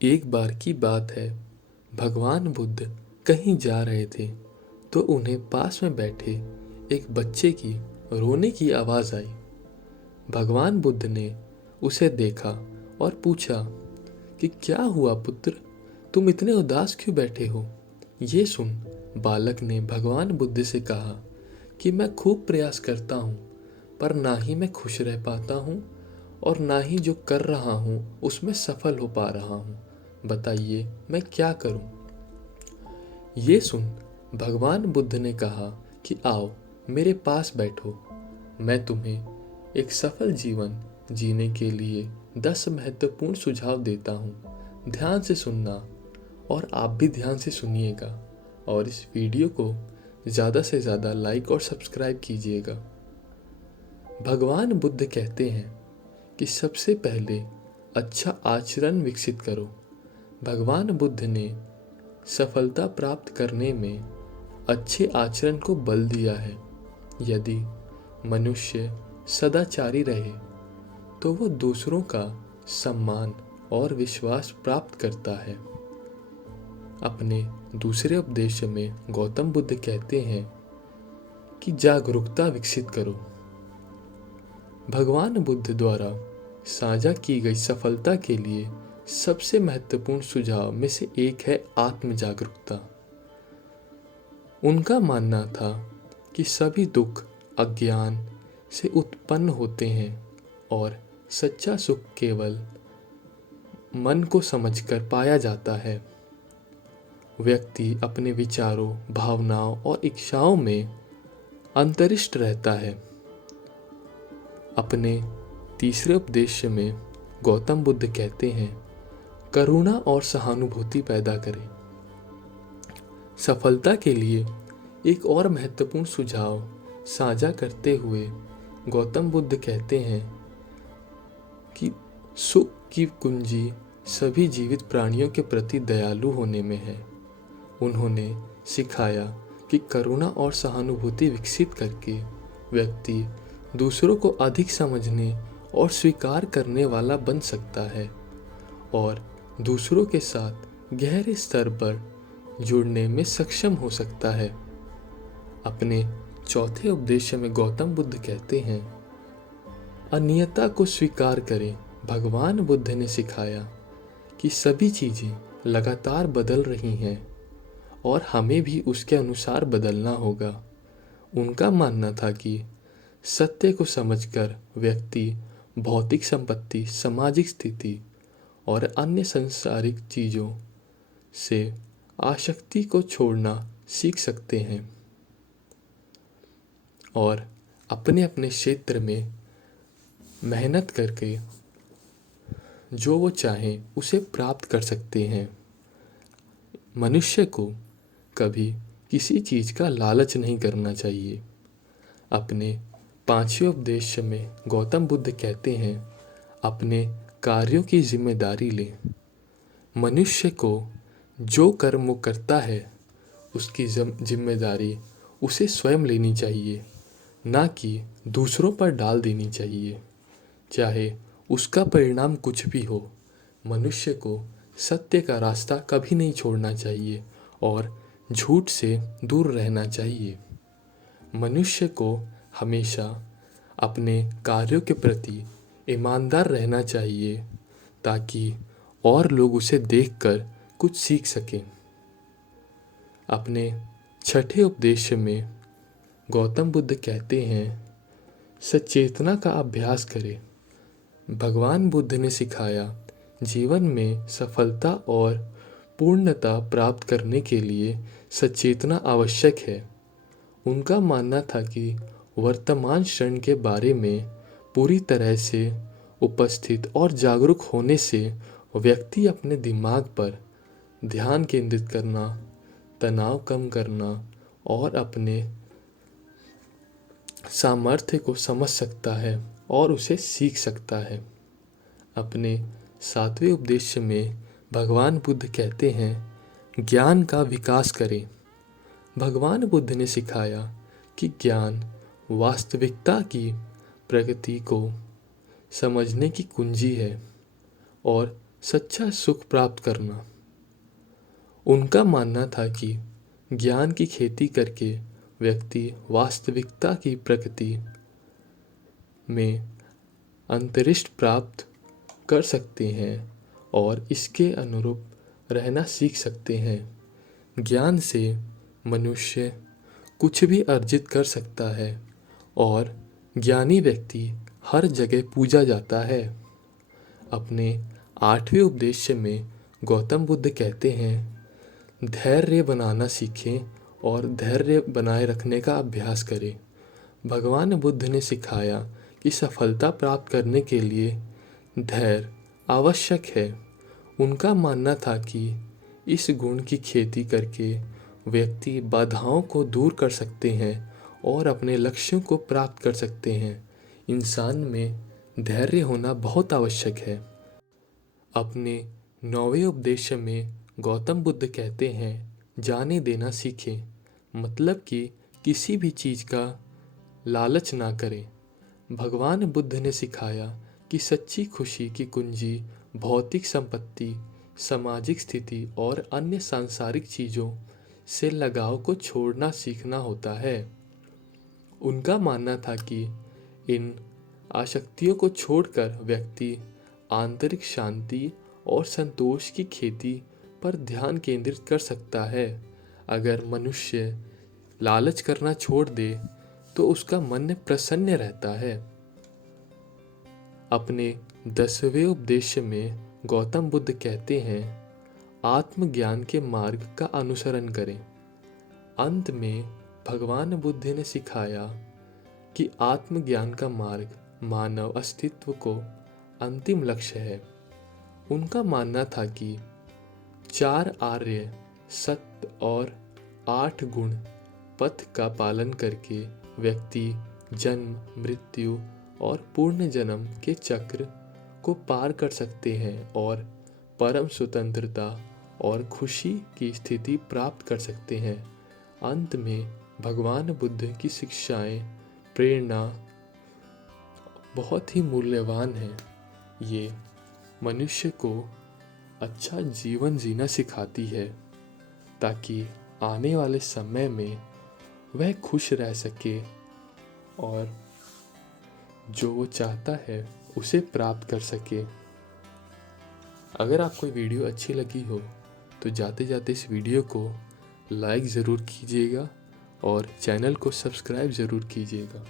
एक बार की बात है, भगवान बुद्ध कहीं जा रहे थे तो उन्हें पास में बैठे एक बच्चे की रोने की आवाज़ आई। भगवान बुद्ध ने उसे देखा और पूछा कि क्या हुआ पुत्र, तुम इतने उदास क्यों बैठे हो? ये सुन बालक ने भगवान बुद्ध से कहा कि मैं खूब प्रयास करता हूँ, पर ना ही मैं खुश रह पाता हूँ और ना ही जो कर रहा हूँ उसमें सफल हो पा रहा हूँ। बताइए मैं क्या करूँ? ये सुन भगवान बुद्ध ने कहा कि आओ मेरे पास बैठो, मैं तुम्हें एक सफल जीवन जीने के लिए 10 महत्वपूर्ण सुझाव देता हूँ। ध्यान से सुनना और आप भी ध्यान से सुनिएगा और इस वीडियो को ज़्यादा से ज़्यादा लाइक और सब्सक्राइब कीजिएगा। भगवान बुद्ध कहते हैं कि सबसे पहले अच्छा आचरण विकसित करो। भगवान बुद्ध ने सफलता प्राप्त करने में अच्छे आचरण को बल दिया है। यदि मनुष्य सदाचारी रहे तो वो दूसरों का सम्मान और विश्वास प्राप्त करता है। अपने दूसरे उपदेश में गौतम बुद्ध कहते हैं कि जागरूकता विकसित करो। भगवान बुद्ध द्वारा साझा की गई सफलता के लिए सबसे महत्वपूर्ण सुझाव में से एक है आत्म जागरूकता। उनका मानना था कि सभी दुख अज्ञान से उत्पन्न होते हैं और सच्चा सुख केवल मन को समझकर पाया जाता है। व्यक्ति अपने विचारों, भावनाओं और इच्छाओं में अंतरिष्ट रहता है। अपने तीसरे उपदेश में गौतम बुद्ध कहते हैं, करुणा और सहानुभूति पैदा करें। सफलता के लिए एक और महत्वपूर्ण सुझाव साझा करते हुए गौतम बुद्ध कहते हैं कि सुख की कुंजी सभी जीवित प्राणियों के प्रति दयालु होने में है। उन्होंने सिखाया कि करुणा और सहानुभूति विकसित करके व्यक्ति दूसरों को अधिक समझने और स्वीकार करने वाला बन सकता है और दूसरों के साथ गहरे स्तर पर जुड़ने में सक्षम हो सकता है। अपने चौथे उपदेश में गौतम बुद्ध कहते हैं, अनियता को स्वीकार करें। भगवान बुद्ध ने सिखाया कि सभी चीज़ें लगातार बदल रही हैं और हमें भी उसके अनुसार बदलना होगा। उनका मानना था कि सत्य को समझकर व्यक्ति भौतिक संपत्ति, सामाजिक स्थिति और अन्य सांसारिक चीज़ों से आसक्ति को छोड़ना सीख सकते हैं और अपने अपने क्षेत्र में मेहनत करके जो वो चाहें उसे प्राप्त कर सकते हैं। मनुष्य को कभी किसी चीज़ का लालच नहीं करना चाहिए। अपने पांचवें उपदेश में गौतम बुद्ध कहते हैं, अपने कार्यों की जिम्मेदारी लें। मनुष्य को जो कर्म वो करता है उसकी जिम्मेदारी उसे स्वयं लेनी चाहिए, ना कि दूसरों पर डाल देनी चाहिए। चाहे उसका परिणाम कुछ भी हो, मनुष्य को सत्य का रास्ता कभी नहीं छोड़ना चाहिए और झूठ से दूर रहना चाहिए। मनुष्य को हमेशा अपने कार्यों के प्रति ईमानदार रहना चाहिए ताकि और लोग उसे देखकर कुछ सीख सकें। अपने छठे उपदेश में गौतम बुद्ध कहते हैं, सचेतना का अभ्यास करें। भगवान बुद्ध ने सिखाया, जीवन में सफलता और पूर्णता प्राप्त करने के लिए सचेतना आवश्यक है। उनका मानना था कि वर्तमान क्षण के बारे में पूरी तरह से उपस्थित और जागरूक होने से व्यक्ति अपने दिमाग पर ध्यान केंद्रित करना, तनाव कम करना और अपने सामर्थ्य को समझ सकता है और उसे सीख सकता है। अपने सातवें उपदेश में भगवान बुद्ध कहते हैं, ज्ञान का विकास करें। भगवान बुद्ध ने सिखाया कि ज्ञान वास्तविकता की प्रगति को समझने की कुंजी है और सच्चा सुख प्राप्त करना। उनका मानना था कि ज्ञान की खेती करके व्यक्ति वास्तविकता की प्रकृति में अंतरिष्ट प्राप्त कर सकते हैं और इसके अनुरूप रहना सीख सकते हैं। ज्ञान से मनुष्य कुछ भी अर्जित कर सकता है और ज्ञानी व्यक्ति हर जगह पूजा जाता है। अपने 8वें उपदेश में गौतम बुद्ध कहते हैं, धैर्य बनाना सीखें और धैर्य बनाए रखने का अभ्यास करें। भगवान बुद्ध ने सिखाया कि सफलता प्राप्त करने के लिए धैर्य आवश्यक है। उनका मानना था कि इस गुण की खेती करके व्यक्ति बाधाओं को दूर कर सकते हैं और अपने लक्ष्यों को प्राप्त कर सकते हैं। इंसान में धैर्य होना बहुत आवश्यक है। अपने 9वें उपदेश में गौतम बुद्ध कहते हैं, जाने देना सीखें, मतलब कि किसी भी चीज़ का लालच ना करें। भगवान बुद्ध ने सिखाया कि सच्ची खुशी की कुंजी भौतिक संपत्ति, सामाजिक स्थिति और अन्य सांसारिक चीज़ों से लगाव को छोड़ना सीखना होता है। उनका मानना था कि इन आसक्तियों को छोड़कर व्यक्ति आंतरिक शांति और संतोष की खेती पर ध्यान केंद्रित कर सकता है। अगर मनुष्य लालच करना छोड़ दे तो उसका मन प्रसन्न रहता है। अपने 10वें उपदेश में गौतम बुद्ध कहते हैं, आत्मज्ञान के मार्ग का अनुसरण करें। अंत में भगवान बुद्ध ने सिखाया कि आत्मज्ञान का मार्ग मानव अस्तित्व को अंतिम लक्ष्य है। उनका मानना था कि 4 आर्य सत्य और 8 गुण पथ का पालन करके व्यक्ति जन्म, मृत्यु और पूर्ण जन्म के चक्र को पार कर सकते हैं और परम स्वतंत्रता और खुशी की स्थिति प्राप्त कर सकते हैं। अंत में भगवान बुद्ध की शिक्षाएं, प्रेरणा बहुत ही मूल्यवान है। ये मनुष्य को अच्छा जीवन जीना सिखाती है ताकि आने वाले समय में वह खुश रह सके और जो वो चाहता है उसे प्राप्त कर सके। अगर आपको वीडियो अच्छी लगी हो तो जाते जाते इस वीडियो को लाइक ज़रूर कीजिएगा और चैनल को सब्सक्राइब ज़रूर कीजिएगा।